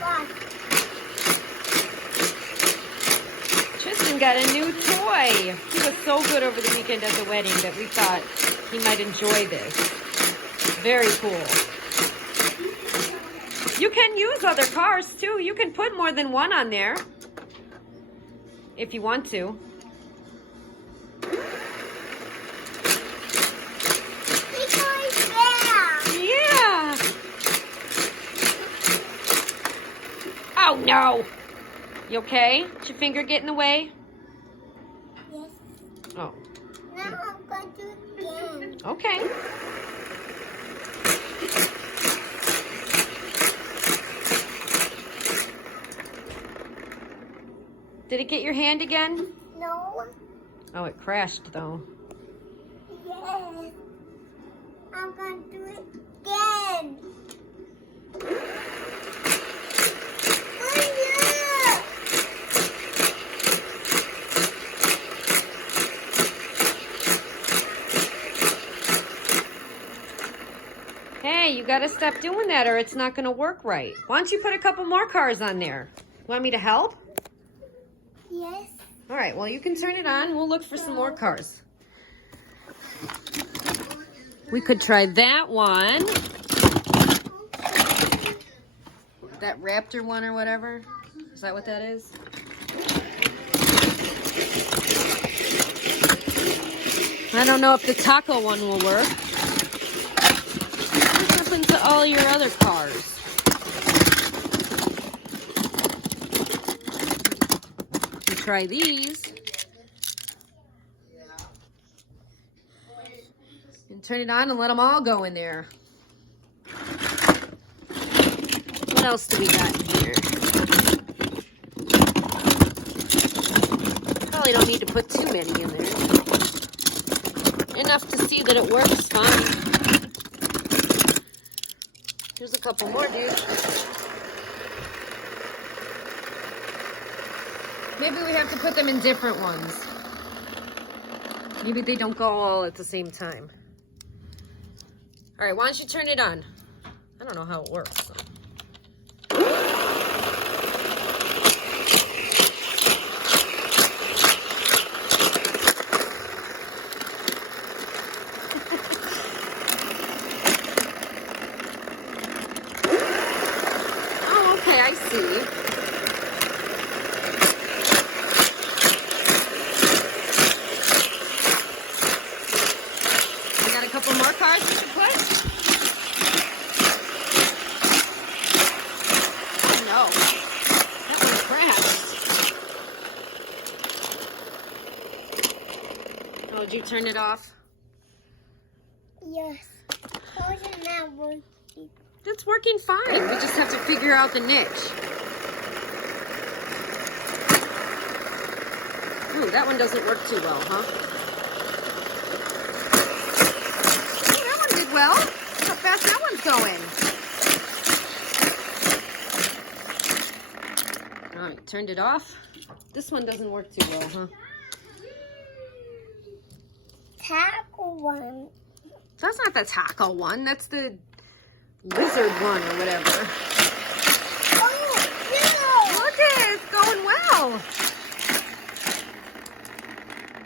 What? Tristan got a new toy. He was so good over the weekend at the wedding that we thought he might enjoy this. Very cool. You can use other cars too. You can put more than one on there if you want to. Yeah. Oh no. You okay? Did your finger get in the way? Yes. Oh. Now I'm going to do it again. Okay. Did it get your hand again? No. Oh, it crashed though. Yes. I'm going to do it again. Hey, you gotta stop doing that or it's not gonna work right. Why don't you put a couple more cars on there? Want me to help? Yes. All right, well, you can turn it on. We'll look for some more cars. We could try that one. That Raptor one or whatever. Is that what that is? I don't know if the taco one will work. What happened to all your other cars? You try these. And turn it on and let them all go in there. What else do we got in here? Probably don't need to put too many in there. Enough to see that it works fine. Here's a couple more, dude. Maybe we have to put them in different ones. Maybe they don't go all at the same time. All right, why don't you turn it on? I don't know how it works. So. Oh, okay, I see. We got a couple more cars we should put? No, that one crashed. Oh, did you turn it off? Yes. How is it not working? It's working fine. We just have to figure out the niche. Ooh, that one doesn't work too well, huh? Oh, that one did well. Look how fast that one's going. All right, turned it off. This one doesn't work too well, huh? Taco one. That's not the taco one. That's the lizard one or whatever. Oh, Look at it. It's going well.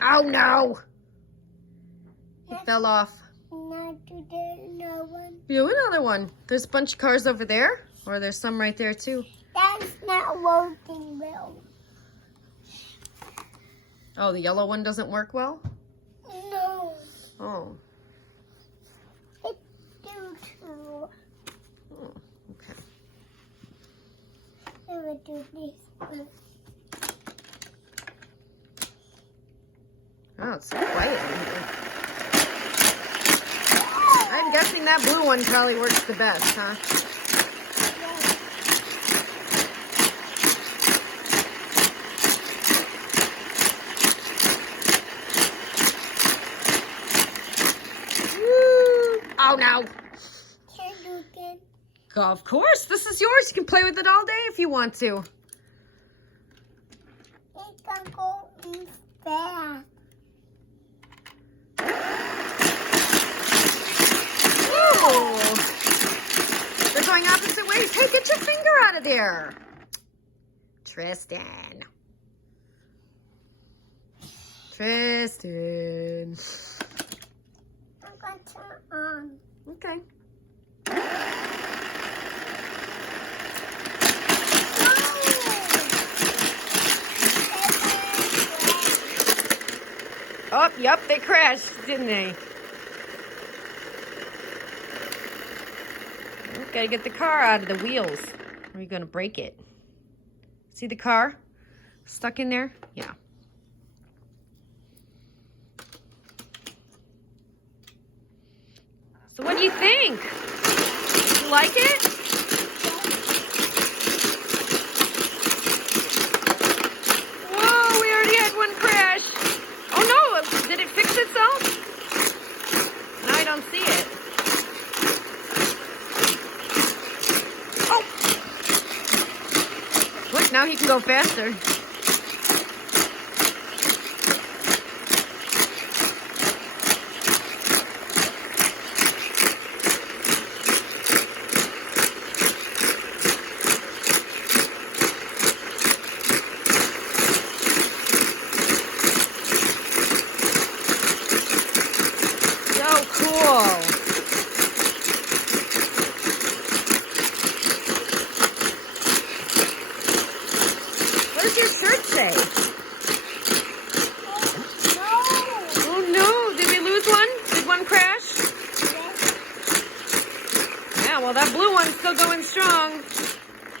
Oh, no. It fell off. Not today, no one. Yeah, another one. There's a bunch of cars over there. Or there's some right there, too. That's not working well. Oh, the yellow one doesn't work well? No. Oh. It's too slow. Oh, okay. I will do this one. Oh, it's so quiet in here. I'm guessing that blue one probably works the best, huh? Woo! Oh, no. Can you again? Of course. This is yours. You can play with it all day if you want to. It can go in fast. Ooh. They're going opposite ways. race. Hey, get your finger out of there. Tristan. Tristan. I'm going to turn on. Okay. Oh, yep, they crashed, didn't they? Gotta get the car out of the wheels. Or are you gonna break it? See the car stuck in there? Yeah. So what do you think? You like it? Whoa, we already had one crash. Oh no, did it fix itself? Now I don't see it. Oh! Look, now he can go faster. Cool. What does your shirt say? Oh no, did we lose one? Did one crash? Yeah, well that blue one's still going strong.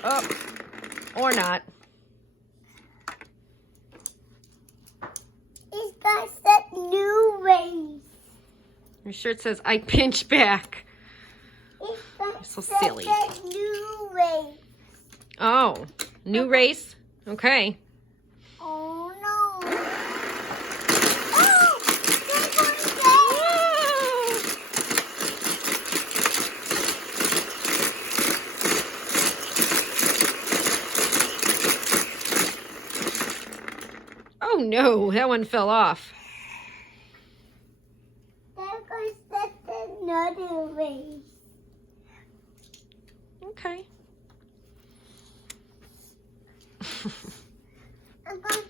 Oh, or not. He's got that new race. Your shirt says, I pinch back. You're so silly. That new race. Oh, new race? Okay. Oh no. Oh, there's one there. Oh no, that one fell off. That's another race. Okay. I'm going to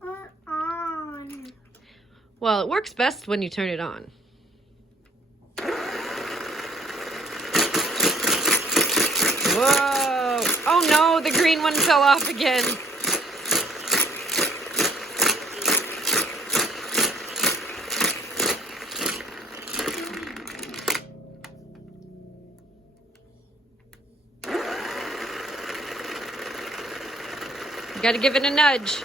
turn on. Well, it works best when you turn it on. Whoa! Oh no, the green one fell off again. You gotta give it a nudge.